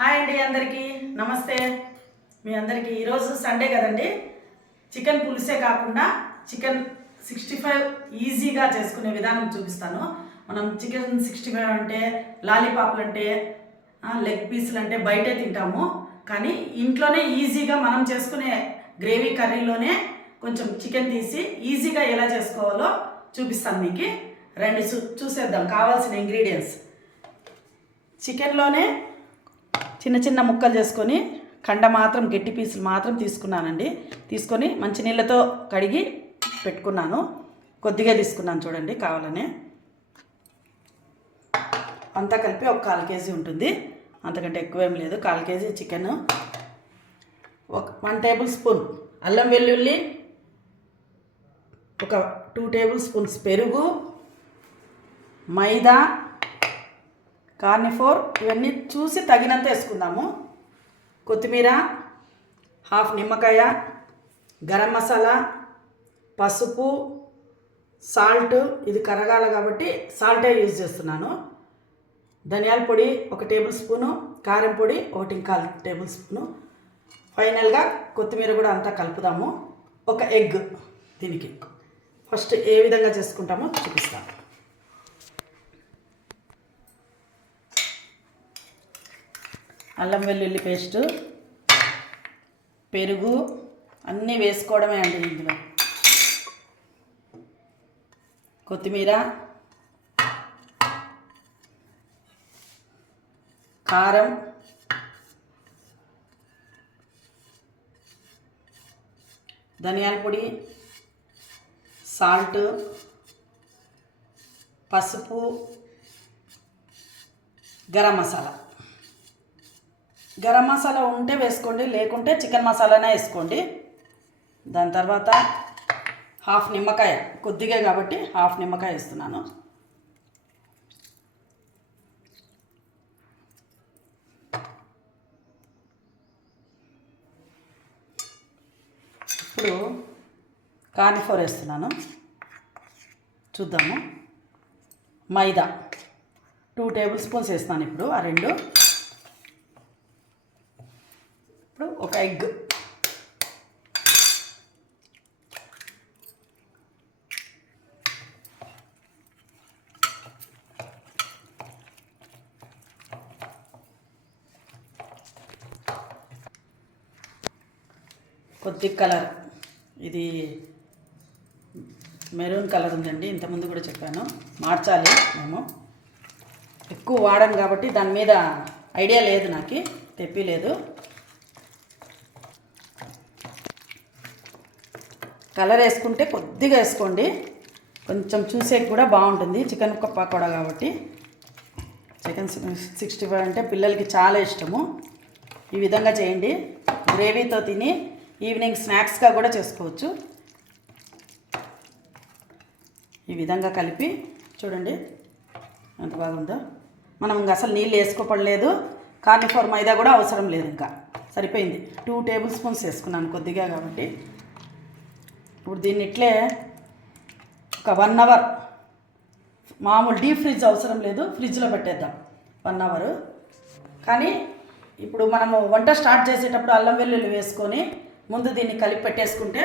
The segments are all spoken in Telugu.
హాయ్ అండి, అందరికీ నమస్తే. మీ అందరికీ ఈరోజు సండే కదండి. చికెన్ పులుసే కాకుండా చికెన్ 65 ఈజీగా చేసుకునే విధానం చూపిస్తాను. మనం చికెన్ 65 అంటే లాలీపాప్లు అంటే లెగ్ పీసులు అంటే బయటే తింటాము. కానీ ఇంట్లోనే ఈజీగా మనం చేసుకునే గ్రేవీ కర్రీలోనే కొంచెం చికెన్ తీసి ఈజీగా ఎలా చేసుకోవాలో చూపిస్తాను మీకు. రండి చూసేద్దాం. కావాల్సిన ఇంగ్రీడియంట్స్: చికెన్లోనే చిన్న చిన్న ముక్కలు చేసుకొని కండ మాత్రం గట్టి పీసులు మాత్రం తీసుకున్నానండి. తీసుకొని మంచినీళ్ళతో కడిగి పెట్టుకున్నాను. కొద్దిగా తీసుకున్నాను చూడండి, కావాలని. అంతా కలిపి ఒక 1/4 కేజీ ఉంటుంది, అంతకంటే ఎక్కువేం లేదు. 1/4 కేజీ చికెన్, 1 టేబుల్ స్పూన్ అల్లం వెల్లుల్లి, ఒక 2 టేబుల్ స్పూన్స్ పెరుగు, మైదా, కార్న్ఫ్లోర్, ఇవన్నీ చూసి తగినంత వేసుకుందాము. కొత్తిమీర, 1/2 నిమ్మకాయ, గరం మసాలా, పసుపు, సాల్ట్, ఇది కరగాల కాబట్టి సాల్టే యూజ్ చేస్తున్నాను. ధనియాల పొడి 1 టేబుల్ స్పూను, కారం పొడి 1.25 టేబుల్ స్పూను. ఫైనల్గా కొత్తిమీర కూడా అంతా కలుపుదాము. ఒక ఎగ్. దీనికి ఫస్ట్ ఏ విధంగా చేసుకుంటామో చూపిస్తాను. అల్లం వెల్లుల్లి పేస్టు, పెరుగు అన్నీ వేసుకోవడమే అండి. ఇందులో కొత్తిమీర, కారం, ధనియాల పొడి, సాల్ట్, పసుపు, గరం మసాలా. గరం మసాలా ఉంటే వేసుకోండి, లేకుంటే చికెన్ మసాలానే వేసుకోండి. దాని తర్వాత 1/2 నిమ్మకాయ, కొద్దిగా కాబట్టి 1/2 నిమ్మకాయ వేస్తున్నాను. ఇప్పుడు కార్న్ఫ్లోర్ వేస్తున్నాను. చూద్దాము. మైదా 2 టేబుల్ స్పూన్స్ వేస్తున్నాను. ఇప్పుడు ఆ రెండు. ఇప్పుడు ఒక ఎగ్, కొద్ది కలర్, ఇది మెరూన్ కలర్ ఉందండి, ఇంతకుముందు కూడా చెప్పాను. మార్చాలి, మేము ఎక్కువ వాడను కాబట్టి దాని మీద ఐడియా లేదు, నాకు తెప్పిలేదు. కలర్ వేసుకుంటే కొద్దిగా వేసుకోండి, కొంచెం చూసేకి కూడా బాగుంటుంది. చికెన్ పకోడా కాబట్టి. చికెన్ 65 అంటే పిల్లలకి చాలా ఇష్టము. ఈ విధంగా చేయండి. గ్రేవీతో తిని ఈవినింగ్ స్నాక్స్గా కూడా చేసుకోవచ్చు. ఈ విధంగా కలిపి చూడండి ఎంత బాగుందో. మనం ఇంకా అసలు నీళ్ళు వేసుకోపడలేదు. కార్న్ఫ్లోర్ మైదా కూడా అవసరం లేదు, ఇంకా సరిపోయింది. 2 టేబుల్ స్పూన్స్ వేసుకున్నాను, కొద్దిగా కాబట్టి. ఇప్పుడు దీన్ని ఇట్లే ఒక 1 అవర్, మామూలు డీప్ ఫ్రిడ్జ్ అవసరం లేదు, ఫ్రిడ్జ్లో పెట్టేద్దాం 1 అవర్. కానీ ఇప్పుడు మనము వంట స్టార్ట్ చేసేటప్పుడు అల్లం వెల్లుల్లి వేసుకొని ముందు దీన్ని కలిపి పెట్టేసుకుంటే,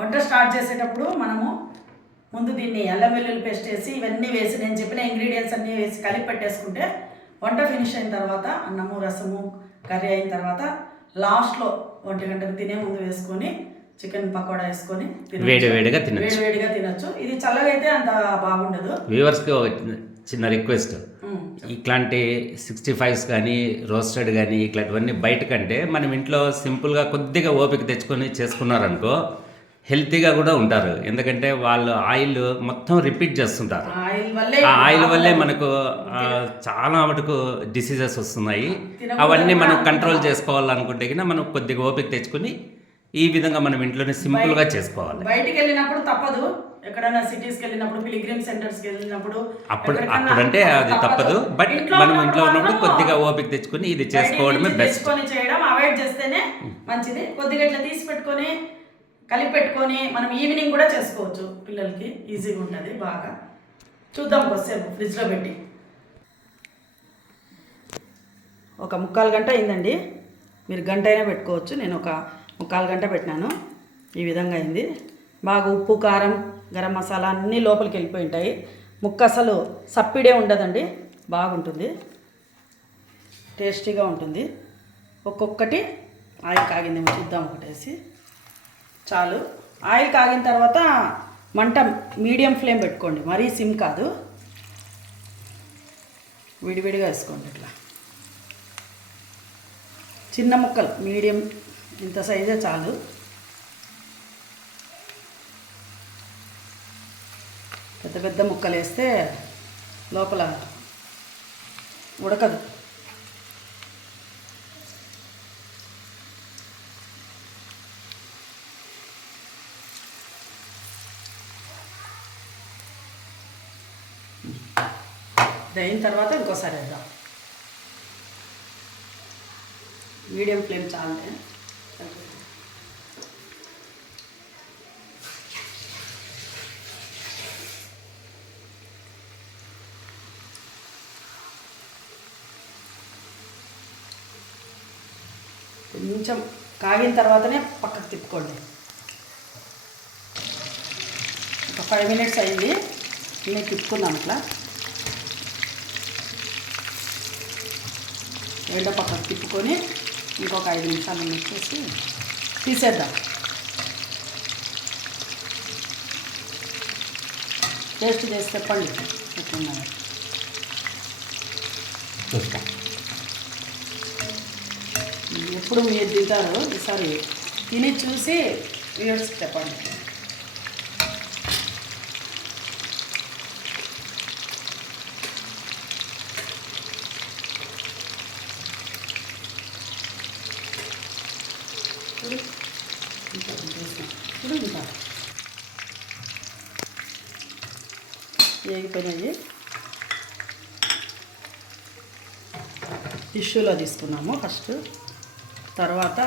వంట స్టార్ట్ చేసేటప్పుడు మనము ముందు దీన్ని అల్లం వెల్లుల్లి పేస్ట్ వేసి ఇవన్నీ వేసి నేను చెప్పిన ఇంగ్రీడియంట్స్ అన్నీ వేసి కలిపి పెట్టేసుకుంటే వంట ఫినిష్ అయిన తర్వాత, అన్నము రసము కర్రీ అయిన తర్వాత లాస్ట్లో 1 గంటకు తినే ముందు వేసుకొని చికెన్ పకోడా వేసుకొని వేడివేడిగా తినచ్చు. ఇది చల్లగా అయితే అంత బాగుండదు. వ్యూవర్స్కి ఒక చిన్న రిక్వెస్ట్, ఇట్లాంటి 65s కానీ రోస్టెడ్ కానీ ఇట్లాంటివన్నీ బయట కంటే మనం ఇంట్లో సింపుల్గా కొద్దిగా ఓపిక తెచ్చుకొని చేసుకున్నారనుకో హెల్తీగా కూడా ఉంటారు. ఎందుకంటే వాళ్ళు ఆయిల్ మొత్తం రిపీట్ చేస్తుంటారు. ఆ ఆయిల్ వల్లే మనకు చాలా మటుకు డిసీజెస్ వస్తున్నాయి. అవన్నీ మనం కంట్రోల్ చేసుకోవాలనుకుంటే కన్నా మనం కొద్దిగా ఓపిక తెచ్చుకొని ఈ విధంగా మనం ఇంట్లోనే సింపుల్గా చేసుకోవాలి. బయటికి వెళ్ళినప్పుడు తప్పదు, ఎక్కడైనా సిటీస్కి వెళ్ళినప్పుడు, పిలిగ్రిమ్ సెంటర్స్కి వెళ్ళినప్పుడు అప్పుడంటే అది తప్పదు. బట్ మనం ఇంట్లో ఉన్నప్పుడు కొద్దిగా ఓపిక తెచ్చుకొని ఇది చేసుకోవడమే బెస్ట్. చేయడం అవాయిడ్ చేస్తేనే మంచిది. కొద్దిగా ఇట్లా తీసి పెట్టుకొని కలిపి పెట్టుకొని మనం ఈవినింగ్ కూడా చేసుకోవచ్చు. పిల్లలకి ఈజీగా ఉంటుంది బాగా. చూద్దాం కొద్దిసేపు ఫ్రిడ్జ్లో పెట్టి. ఒక 3/4 గంట అయిందండి. మీరు గంట అయినా పెట్టుకోవచ్చు. నేను ఒక 3/4 గంట పెట్టినాను. ఈ విధంగా అయింది. బాగా ఉప్పు, కారం, గరం మసాలా అన్నీ లోపలికి వెళ్ళిపోయి ఉంటాయి. ముక్క అసలు సప్పిడే ఉండదండి, బాగుంటుంది, టేస్టీగా ఉంటుంది. ఒక్కొక్కటి ఆయిల్ కాగిందేమో చూద్దాం. ఒకటేసి చాలు. ఆయిల్ కాగిన తర్వాత మంట మీడియం ఫ్లేమ్ పెట్టుకోండి, మరీ సిమ్ కాదు. విడివిడిగా వేసుకోండి. ఇట్లా చిన్న ముక్కలు మీడియం ఇంత సైజే చాలు. పెద్ద పెద్ద ముక్కలు వేస్తే లోపల ఉడకదు. అయిన తర్వాత ఇంకోసారి వేద్దాం. మీడియం ఫ్లేమ్ చాలే. కొంచెం కాగిన తర్వాతనే పక్కకు తిప్పుకోండి. ఒక 5 మినిట్స్ అయింది. నేను తిప్పుకున్నాం ఇట్లా. రెండో పక్కకు తిప్పుకొని ఇంకొక 5 నిమిషాలు మిక్స్ తీసేద్దాం. టేస్ట్ చేసి చెప్పండి ఎట్లున్నాయో. ఎప్పుడు మీరు తింటారు, ఈసారి తిని చూసి వ్యూవర్స్కి చెప్పండి. ఇప్పుడు ఇంకా వేగిపోయినాయి. టిష్యూలో తీసుకున్నాము ఫస్ట్, తర్వాత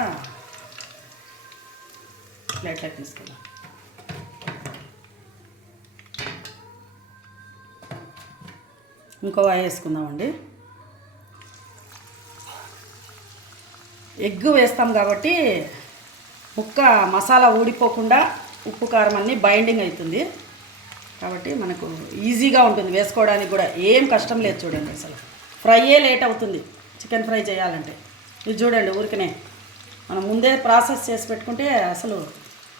ప్లేట్లోకి తీసుకున్నాం. ఇంకో వాయి వేసుకుందామండి. ఎగ్ వేస్తాం కాబట్టి ముక్క మసాలా ఊడిపోకుండా ఉప్పు కారం అన్నీ బైండింగ్ అవుతుంది కాబట్టి మనకు ఈజీగా ఉంటుంది వేసుకోవడానికి కూడా. ఏం కష్టం లేదు చూడండి. అసలు ఫ్రైయే లేట్ అవుతుంది చికెన్ ఫ్రై చేయాలంటే. ఇది చూడండి, ఊరికనే మనం ముందే ప్రాసెస్ చేసి పెట్టుకుంటే అసలు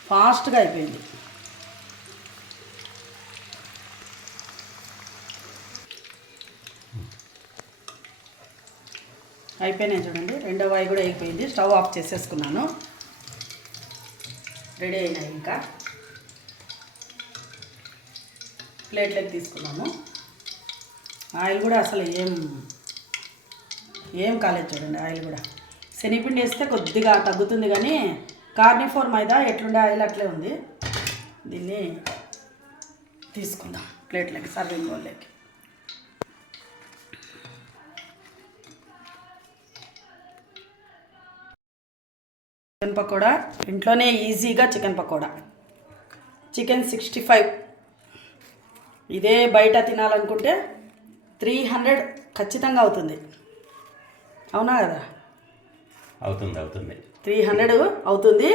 ఫాస్ట్గా అయిపోయింది. అయిపోయినాయి చూడండి. రెండో వాయి కూడా అయిపోయింది. స్టవ్ ఆఫ్ చేసేసుకున్నాను. రెడీ అయినాయి. ఇంకా ప్లేట్లోకి తీసుకున్నాము. ఆయిల్ కూడా అసలు ఏం కాలేదు చూడండి. ఆయిల్ కూడా శనగపిండి వేస్తే కొద్దిగా తగ్గుతుంది కానీ కార్నిఫోర్ మైదా ఎట్లుండే ఆయిల్ అట్లే ఉంది. దీన్ని తీసుకుందాం ప్లేట్లోకి, సర్వింగ్ బౌల్లోకి. చికెన్ పకోడా ఇంట్లోనే ఈజీగా చికెన్ పకోడా. చికెన్ 65. ఇదే బయట తినాలనుకుంటే 300 ఖచ్చితంగా అవుతుంది. అవునా కదా? అవుతుంది 300 అవుతుంది.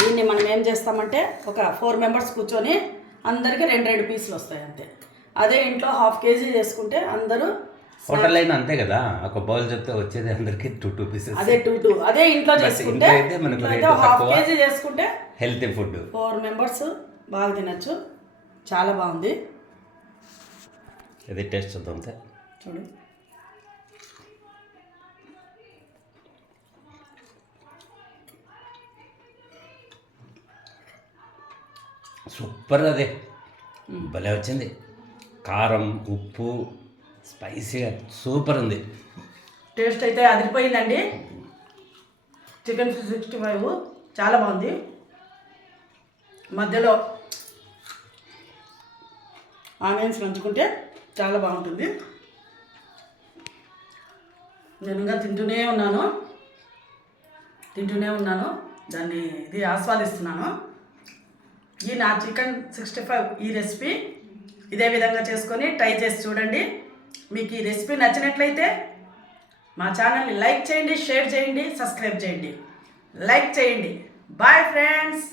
దీన్ని మనం ఏం చేస్తామంటే ఒక 4 మెంబర్స్ కూర్చొని అందరికీ 2 పీసులు వస్తాయి అంతే. అదే ఇంట్లో 1/2 కేజీ చేసుకుంటే అందరూ హోటల్ అయినా అంతే కదా, ఒక బౌల్ చెప్తే వచ్చేది అందరికి 2 పీసెస్. అదే 2 అదే ఇంట్లో చేసుకుంటే 1/2 కేజీ చేసుకుంటే హెల్తీ ఫుడ్ 4 మెంబర్స్ బాగా తినచ్చు. చాలా బాగుంది. ఇది టేస్ట్ చూద్దాం సార్. చూడు, సూపర్. అదే భలే వచ్చింది. కారం, ఉప్పు, స్పైసీగా సూపర్ ఉంది. టేస్ట్ అయితే అదిరిపోయిందండి. చికెన్ 65 చాలా బాగుంది. మధ్యలో ఆనియన్స్ నంచుకుంటే చాలా బాగుంటుంది. నేను ఇంకా తింటూనే ఉన్నాను దాన్ని ఇది ఆస్వాదిస్తున్నాను. ఈ నా చికెన్ 65 ఈ రెసిపీ ఇదే విధంగా చేసుకొని ట్రై చేసి చూడండి. మీకు ఈ రెసిపీ నచ్చినట్లయితే మా ఛానల్ని లైక్ చేయండి, షేర్ చేయండి, సబ్స్క్రైబ్ చేయండి. లైక్ చేయండి. Bye friends.